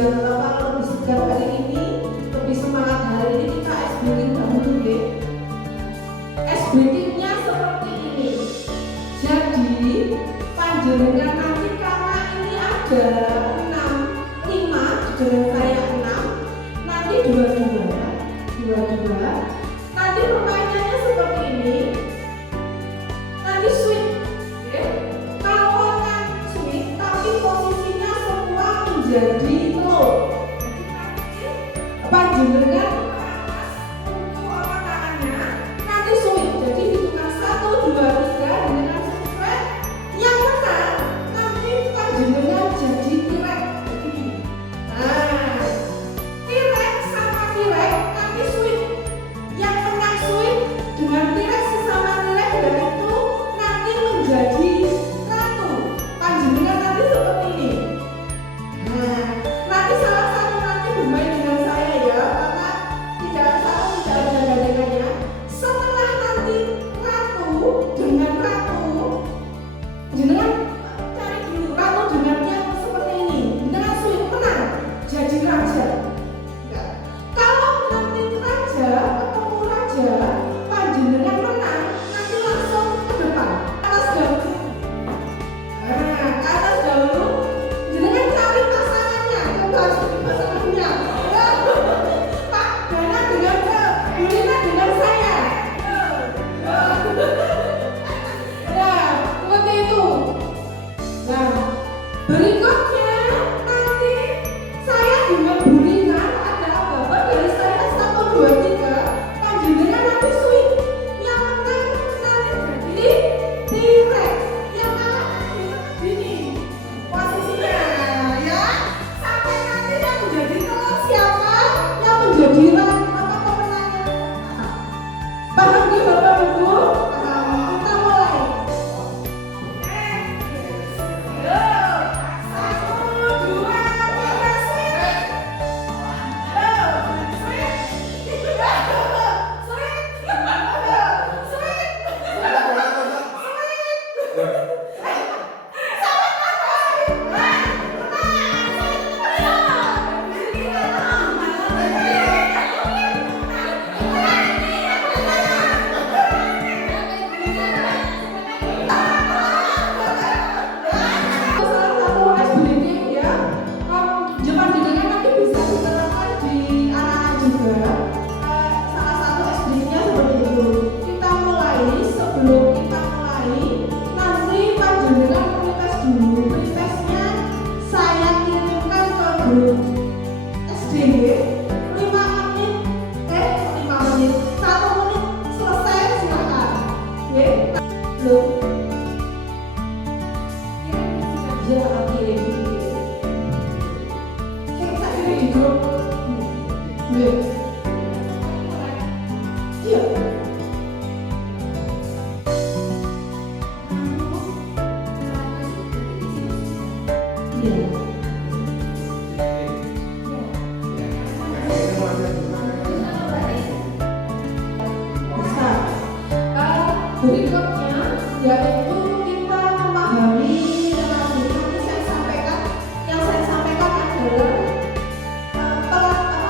biar lebih segar hari ini, lebih semangat hari ini, kita ice breaking dahulu ya. Ice breakingnya seperti ini. Jadi panjenengan nanti karena ini ada 5 dengan saya 6, nanti dua. Nanti permainannya seperti ini. Nanti swing, ya. Kawakan swing, tapi posisinya semua menjadi low. Panjenengan ke atas untuk tangannya. Nanti swing. Jadi hitungan 1, 2, 3 dengan sukses. Yang menang nanti panjenengan jadi tirek. Nah, tirek sama tirek nanti swing. Yang menang swing dengan tirek sesama tirek dan itu nanti menjadi ratu. Panjenengan nanti seperti ini. Nah, nanti salah satu nanti bermain dengan saya ya, karena tidak ada gandengannya. Setelah nanti ratu dengan ratu, jenengan cari dulu ratu dengan yang seperti ini. Dengan swing menang jadi raja. Ya. Kalau nanti raja ketemu raja, panjenengan menang nanti langsung ke depan atas dahulu. Nah, ke atas dahulu, jenengan cari pasangannya, coba cari pasangannya. Pak Dana dengan Bu Lina dengan saya. Nah, seperti itu. Nah, berikutnya nanti saya dengan Bu Lina ada apa-apa dari saya 1, 2, 3. Panjenengan nanti swing. Yang menang nanti jadi tirek. Yang kalah nanti begini posisinya ya. Sampai nanti yang menjadi telur siapa? Yang menjadi pemenangnya. Paham ya Bapak Ibu? Kita mulai. Salah satu ice breaking ya, Jepang jenengan nanti bisa diterapkan di anak-anak juga. Salah satu ice breakingnya seperti itu. Kita mulai, sebelum kita mulai nanti panjenengan pretest dulu. Pretestnya saya kirimkan ke grup SD 5 menit, 1 menit selesai silakan. Ya, belum. Saya kirim di grup. Iya. Berikutnya yaitu kita memahami relasi. Nanti saya sampaikan, yang saya sampaikan adalah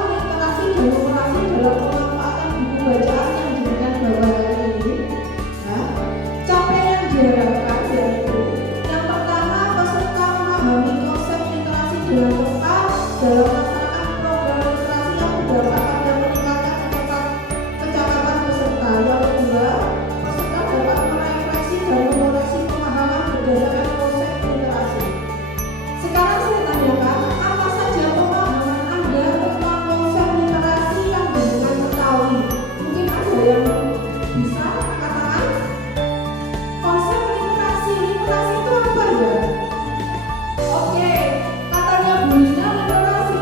literasi dan operasi dalam pemanfaatan buku bacaan yang diberikan bapak hari ini. Nah, capaian diharapkan yaitu yang pertama, peserta memahami konsep literasi dengan tepat dalam melaksanakan program literasi yang berdampak pada meningkatkan kecakapan peserta. Yang kedua, peserta dapat merefleksi dan mengoreksi pemahaman berdasarkan konsep literasi. Sekarang saya tanyakan, apa saja pemahaman Anda tentang konsep literasi yang jenengan ketahui? Mungkin ada yang bisa katakan konsep literasi itu apa ya? Oke, katanya Bu Lina, literasi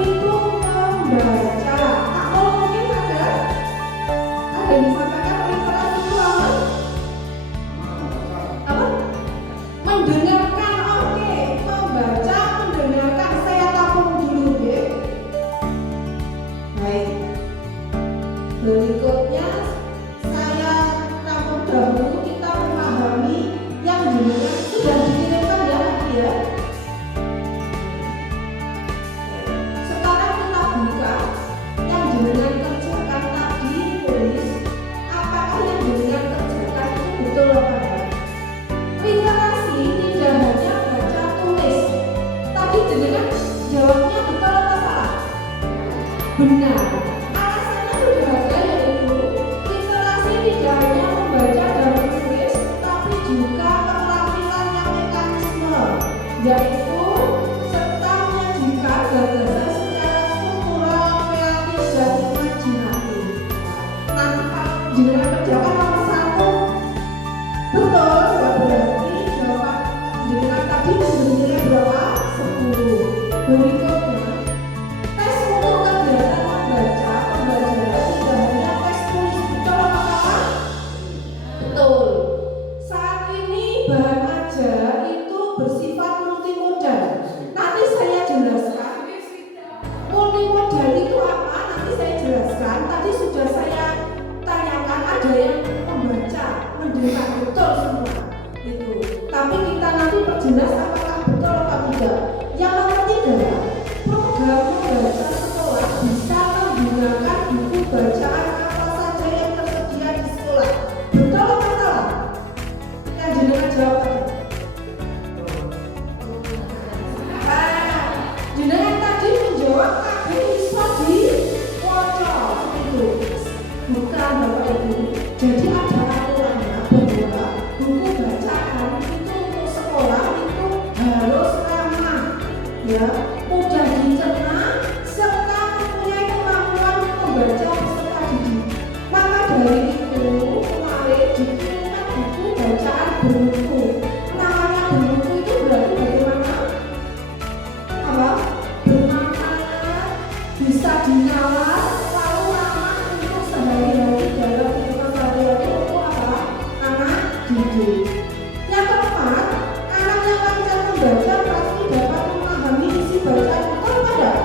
yaitu serta menyajikan gagasan secara struktural, kreatif, dan imajinatif. Nanti kalau jenengan kerjakan nomor 1 betul, ya berarti jawaban jenengan tadi nilai berapa? 10. Berikutnya, tes untuk kegiatan membaca pembelajaran tidak hanya tes tulis, betul apa salah? Betul. Saat ini bahan ajar itu bersifat multimodal. Nanti saya jelaskan. Multimodal itu apa? Nanti saya jelaskan. Tadi sudah saya tanyakan, ada yang membaca, mendengar, betul semua itu. Tapi kita nanti perjelas apakah betul atau tidak. Yang nomor 3, program membaca sekolah bisa menggunakan buku bacaan apa saja yang tersedia di sekolah. Betul atau salah? Yang jenengan jawab tadi. Jenengan tadi menjawab kabeh iso diwaca itu. Bukan Bapak Ibu. Jadi ada aturannya bahwa buku bacaan itu untuk sekolah itu harus ramah, ya, mudah dicerna serta mempunyai kemampuan membaca peserta didik. Maka dari itu kemarin dikirimkan buku bacaan bermutu. Namanya bermutu itu berarti bagaimana? Apa? Bermanfaat, bisa dinalar, lalu ramah untuk sehari-hari dalam kehidupan sehari-hari untuk apa? Anak didik. Yang keempat, anak yang lancar membaca pasti dapat memahami isi bacaan. Betul tidak?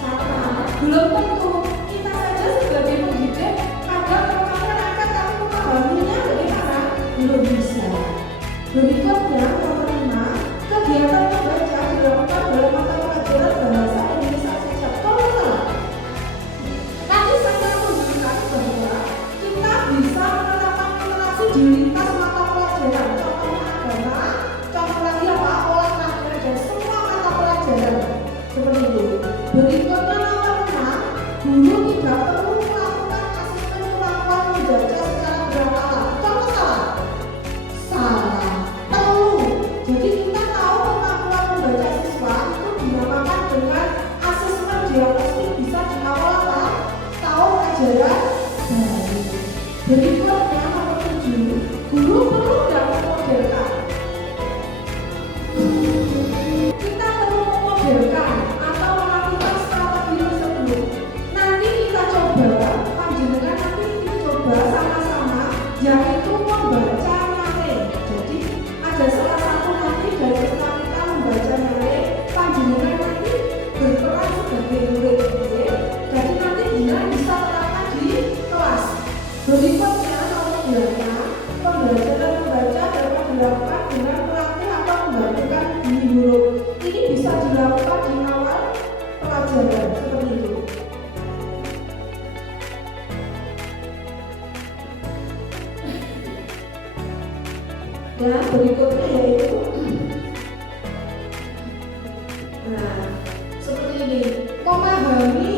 Salah. Belum tentu. Kita saja sebagai pendidik kadang memahami akan tapi memahaminya bagaimana? Belum bisa. Berikutnya, nomor 5, kegiatan membaca dilakukan dalam mata pelajaran bahasa Indonesia saja. Betul salah? Nanti saya tunjukkan bahwa kita bisa menerapkan literasi di lintas mata pelajaran. Contohnya agama, contoh lagi apa? Olahraga dan semua mata pelajaran. Seperti itu. Berikutnya nomor 6, guru tidak perlu melakukan asesmen kemampuan membaca secara berkala. Betul atau salah? Salah. Perlu. Jadi kita tahu kemampuan membaca siswa itu dinamakan dengan asesmen diagnostik bisa di awal tahun ajaran baru. Berikutnya nomor 7, guru perlu tidak memodelkan. Kita perlu memodelkan atau melakukan strategi tersebut. Nanti kita coba, panjenengan nanti kita coba sama-sama, yaitu membaca nyaring. Jadi ada salah satu nanti dari setelah kita membaca nyaring, panjenengan nanti berperan sebagai murid. Jadi nanti dia bisa terapkan di kelas. Berikutnya nomor 8, pembelajaran membaca dapat dilakukan dengan melatih atau membantukan bunyi huruf. Ini bisa dilakukan di awal pelajaran seperti itu. Dan berikutnya yaitu seperti ini, memahami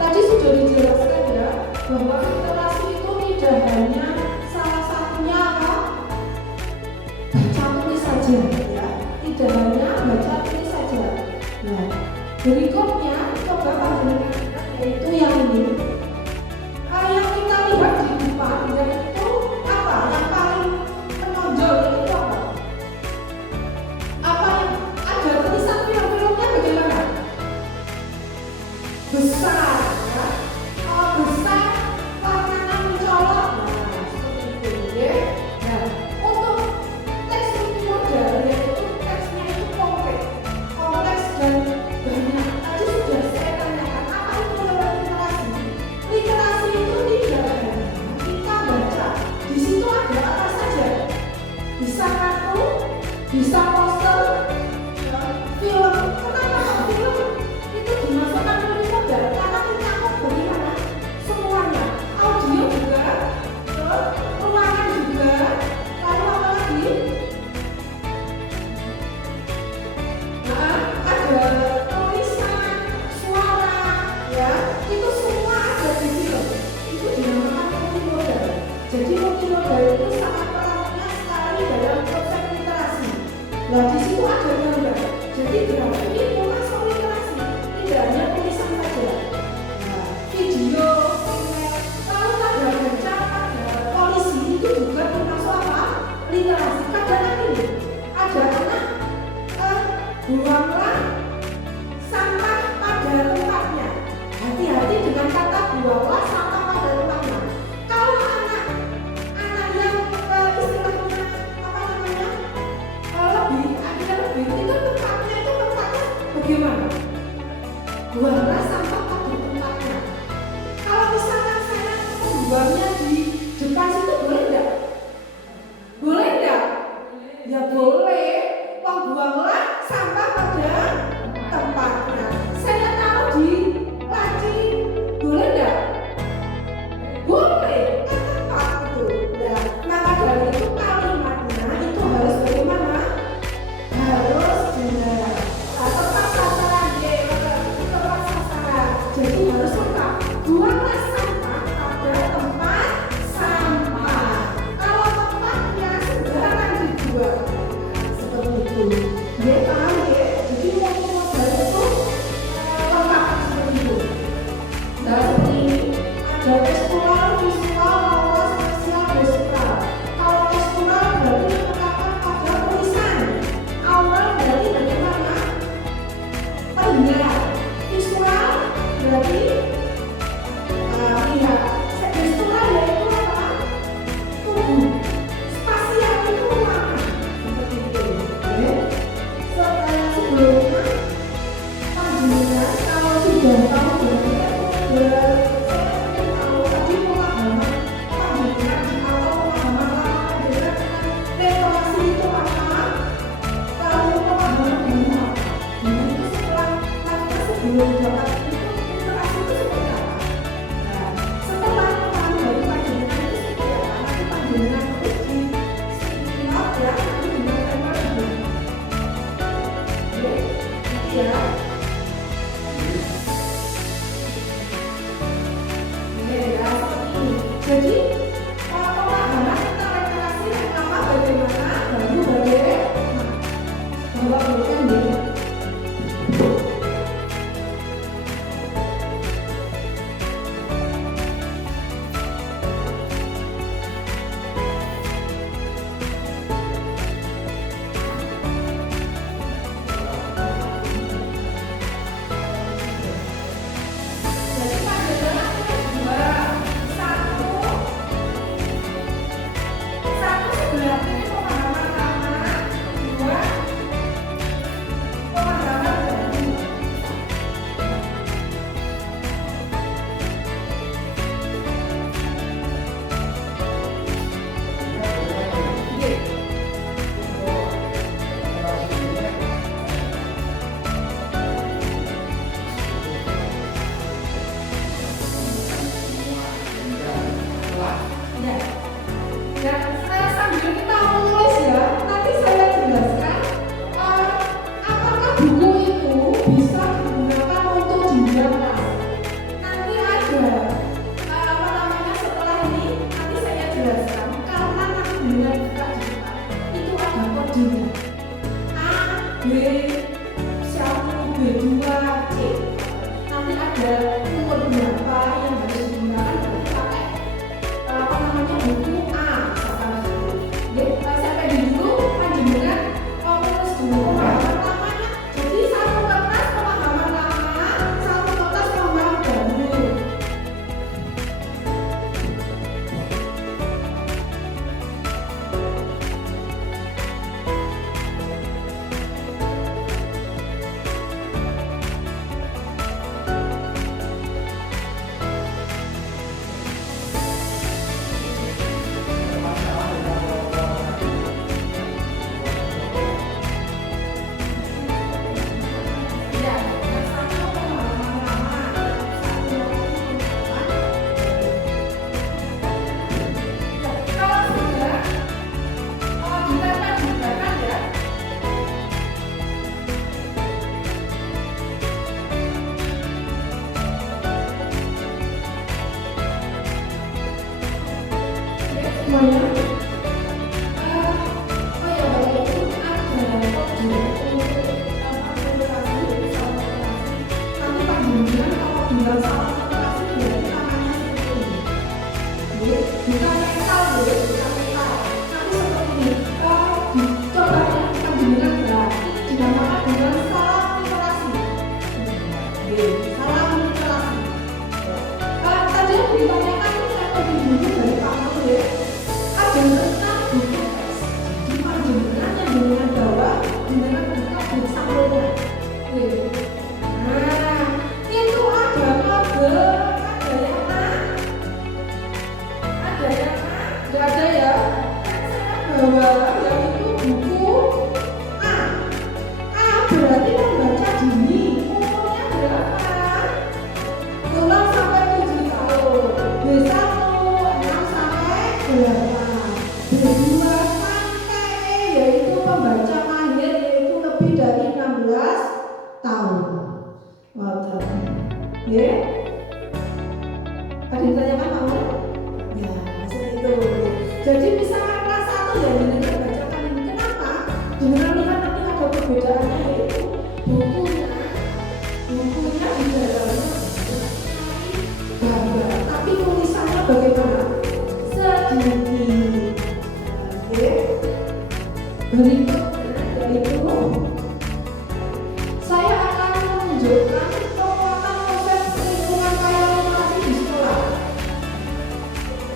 tadi sudah dijelaskan ya bahwa literasi itu tidak hanya salah satunya apa? Baca tulis saja ya. Tidak hanya baca tulis saja. Nah, berikutnya coba panjenengan yaitu yang ini. Jadi multimodal itu sangat perannya sekali dalam proses literasi. Nah di situ ada gambar. Jadi grafik itu masuk literasi, tidak hanya tulisan saja. Nah, video, email, kalau ada baca pada polisi itu juga termasuk apa? Literasi. Kadang ini ada anak buanglah sampah pada tempatnya. Hati-hati dengan kata buanglah sampah pada tempatnya. Kalau anak yang istilahnya apa namanya lebih itu tempatnya bagaimana? Buanglah sampah pada tempatnya. Kalau misalkan saya membuangnya di depan situ boleh enggak? Boleh enggak? Ya boleh. Buanglah sampah pada tempatnya. Saya taruh di laci, boleh enggak? Boleh, kan tempat itu. Nah, maka dari itu kalimatnya itu harus bagaimana? Harus benar. Tepat sasaran, tepat sasaran. Jadi harus lengkap. Buanglah sampah pada tempat sampah. Kalau tempatnya sembarangan dibuang. Itu. Dia paham ya, jadi multimodal itu lengkap seperti itu. Nah seperti ini ada tekstural, visual, maupun spasial, gestural. Kalau tekstural berarti menerapkan pada tulisan. Aural berarti bagaimana? Pendengar. Visual berarti lihat. Gestural yaitu apa? Tubuh. Spasial itu ruangan. Seperti itu. Sebelumnya panjenengan kalau sudah tahu saya tahu tadi pemahaman panjenengan atau pemahaman panjenengan literasi itu apa? Tahu pemahaman dunia. Itu setelah sebelum dapat itu literasi itu seperti apa? Nah, setelah pemahaman dari panjenengan itu seperti apa? Nanti panjenengan terus di spin-off ya, nanti dengan tema dunia. Ya. Jadi pemahaman tentang literasi yang pertama bagaimana, baru bagaimana bahwa bukan dia. semuanya. Oh ya, Bapak Ibu, ada kode untuk moderasi sama moderasi. Nanti panjenengan kalau bilang salah moderasi berarti tangannya seperti ini. Bukan mental, bukan mental. Nanti seperti ini. Coba ya panjenengan belah. Ini dinamakan dengan salam moderasi. Salam moderasi. Tadi yang ditanyakan saya lebih dulu dari Pak Malu ya. Ada tentang buku teks. Jadi panjenengan yang dengan bawah dengan buka bersamaan. Nah, itu ada kode, ada yang A, ada yang A, nggak ada ya. Kan saya bawa yaitu buku A. A berarti membaca dini. Umurnya berapa? 0 sampai 7 tahun. B1 6 sampai 8. B2 sampai E yaitu pembaca mahir yaitu lebih dari 16 tahun. Waduh. Ya. Ada yang ditanyakan Pak Nur? Ya, seperti itu. Jadi misalnya kelas 1 ya dengan bacakan ini. Kenapa? Dengan lihat nanti ada perbedaannya yaitu bukunya di dalamnya gambar, tapi tulisannya bagaimana? Sedikit. Oke. Berikutnya yaitu saya akan menunjukkan penguatan konsep lingkungan kaya literasi di sekolah.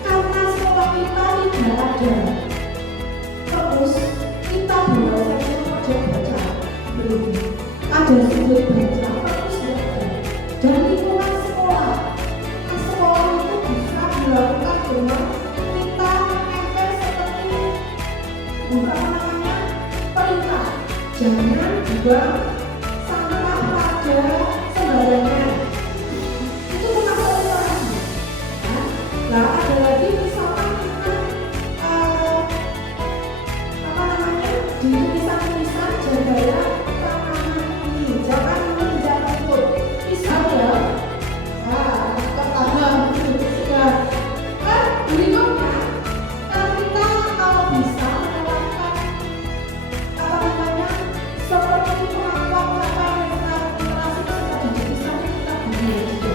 Karena sekolah kita tidak ada. Terus kita belajar objek baca. Ada sudut baca, terus baca. Dan lingkungan sekolah. Sekolah itu bisa dilakukan dengan kita menempel seperti bukan namanya perintah. Jangan buang sampah pada sembarangan. Itu termasuk literasi. Nah, ada lagi misalkan di tulisan-tulisan jaganya tanaman ini, jangan menginjak rumput. Misalnya, berikutnya kita kalau bisa melakukan seperti pengakuan literasi kita di tulisan kita bunyi juga.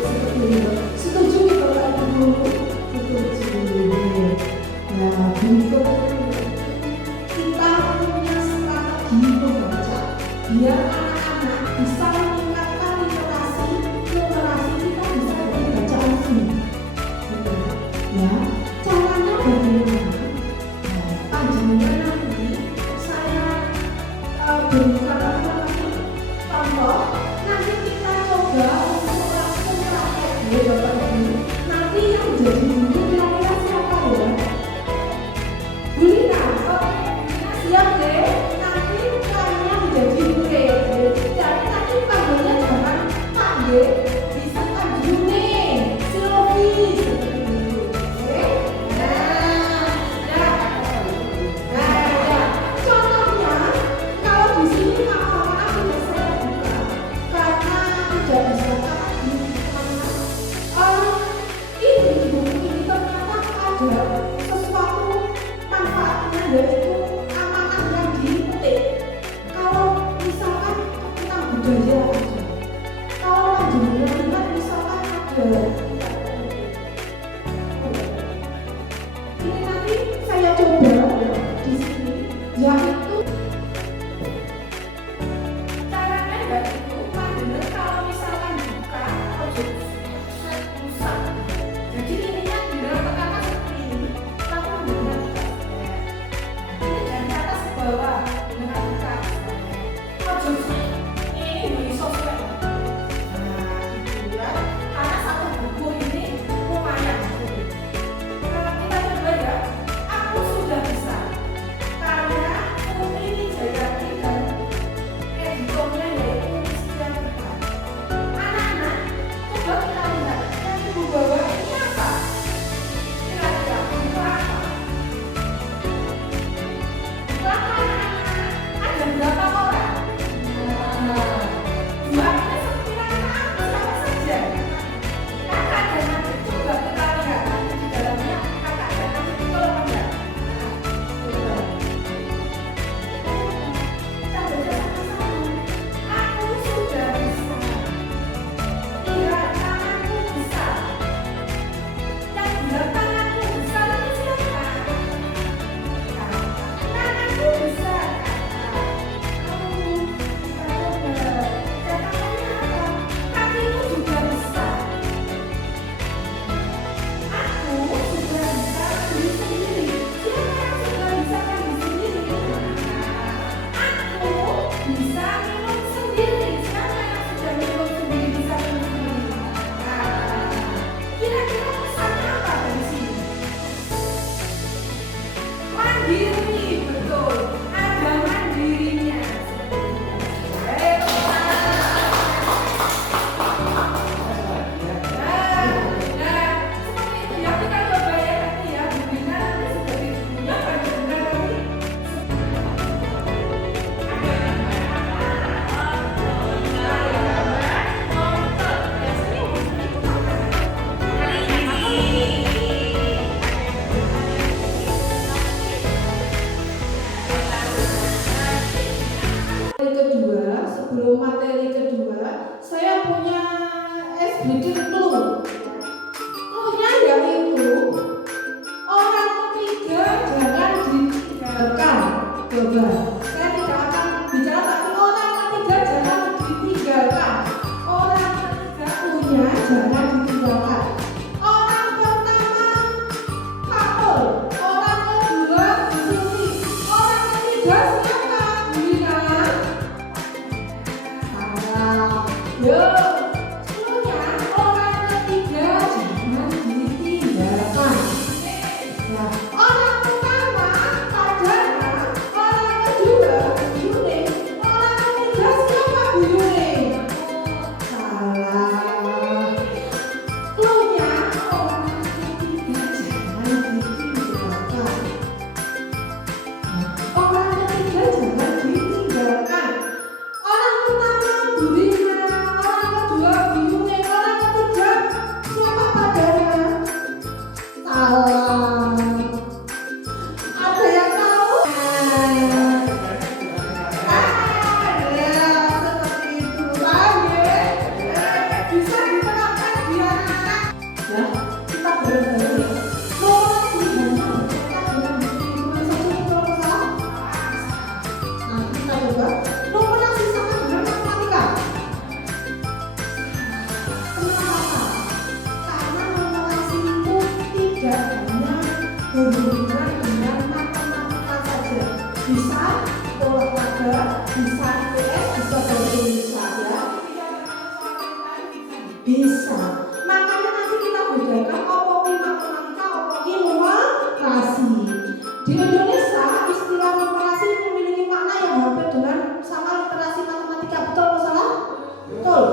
Seperti ini. Setuju Bapak Ibu? Setuju. Nah, berikutnya kita punya strategi membaca biar anak-anak bisa meningkatkan literasi kita bisa dari bacaan sini. Ya, caranya bagaimana? Panjenengan nanti saya berikan contoh. Nanti kita coba untuk langsung praktek ya Bapak Ibu. Nanti yang jadi guru kira-kira siapa ya? Bulina, oke, Bulina siap deh. Nanti kayaknya menjadi murid. Jadi nanti panggilnya jangan panggil, bisa panggil nih, Silvi seperti itu. Oke? Contohnya, kalau di sini maaf tidak saya buka karena tidak bisa tadi ini di buku ini ternyata ada sesuatu manfaatnya yaitu amanah yang dipetik. Kalau misalkan tentang budaya aja, kalau breeding clue. Clue-nya yaitu orang ketiga jangan ditinggalkan. Coba, saya tidak akan bicara tapi orang ketiga jangan ditinggalkan. Orang ketiga clue-nya jangan ditinggalkan. Orang pertama couple, orang kedua Susi, orang ketiga siapa? Dina. Salah. Yo, clue-nya orang ketiga jangan ditinggalkan. Nah, orang pertama Pardana, orang kedua Yuning, orang ketiga siapa Bu Yuning? Salah. Clue-nya orang ketiga jangan ditinggalkan. Orang ketiga jangan ditinggalkan. Orang pertama Bu Rina, orang kedua Bu Yuning, orang ketiga siapa Pardana? Salah. Ada yang tahu? Ya, seperti itu. Lanjut. Bisa diterapkan di anak-anak. Ya, kita bareng-bareng ya. Nomorasi banyak berkaitan dengan lingkungan sosial kalau salah. Nah, kita coba. Nomorasi sama dengan matematika. Kenapa? Karena nomorasi itu tidak hanya berhubungan dengan matematika saja. Bisa olahraga, bisa IPS, bisa bahasa Indonesia ya. Bisa. Makanya nanti kita bedakan opoki matematika, opoki numerasi. Di Indonesia istilah numerasi memiliki makna yang hampir dengan sama literasi matematika. Betul atau salah? Betul.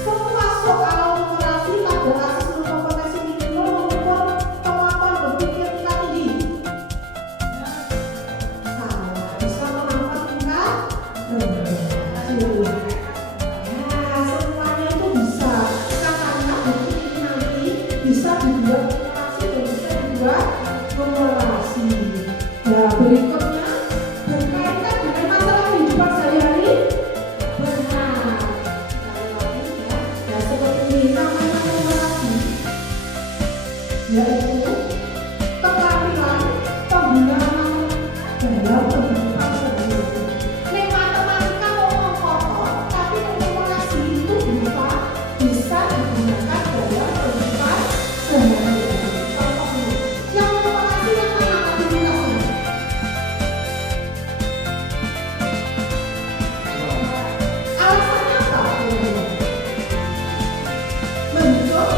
Semua soal numerasi pada asas kompetensi minimal mengukur kemampuan berpikir tingkat tinggi. Salah. Bisa kemampuan tingkat rendah. Ya, semuanya itu bisa. Katanya buku ini nanti bisa dibuat numerasi dan bisa dibuat numerasi. Nah, berikutnya berkaitan dengan masalah kehidupan sehari-hari. Benar. Nah, seperti ini namanya numerasi, yaitu keterampilan penggunaan dalam kehidupan sehari-hari. Nek matematika ngomong kotor, tapi numerasi itu berupa bisa digunakan dalam kehidupan sehari-hari. Contoh ini, yang numerasi yang mana aktivitasnya? Alasannya apa? Menghitung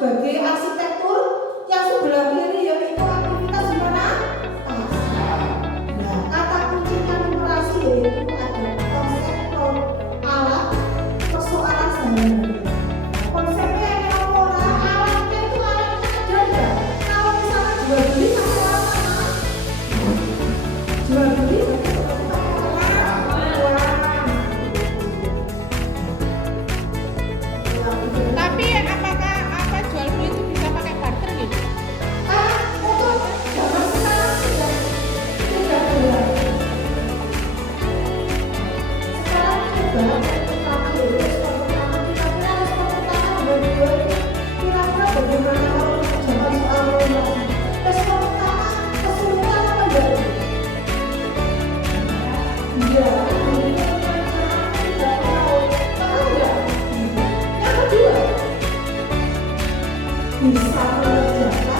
sebagai arsitektur, yang sebelah kiri yaitu aktivitas di mana? Pasar. Nah, kata kunci numerasi yaitu ada konsep alat, persoalan sehari-hari. Konsepnya yang orang alatnya itu alatnya ada enggak? Kalau misalnya jual beli pakai alat apa? Jual beli pakai Tapi apakah jual beli itu bisa pakai barter gitu? untuk zaman sekarang sudah tidak boleh. Sekarang coba pertama dulu, respon pertama kira-kira respon pertama berdua itu kira-kira bagaimana kalau mengerjakan soal lomba? Respon pertama kesulitan apa enggak? Iya, tidak tahu. Tahu enggak? Yang kedua bisa mengerjakan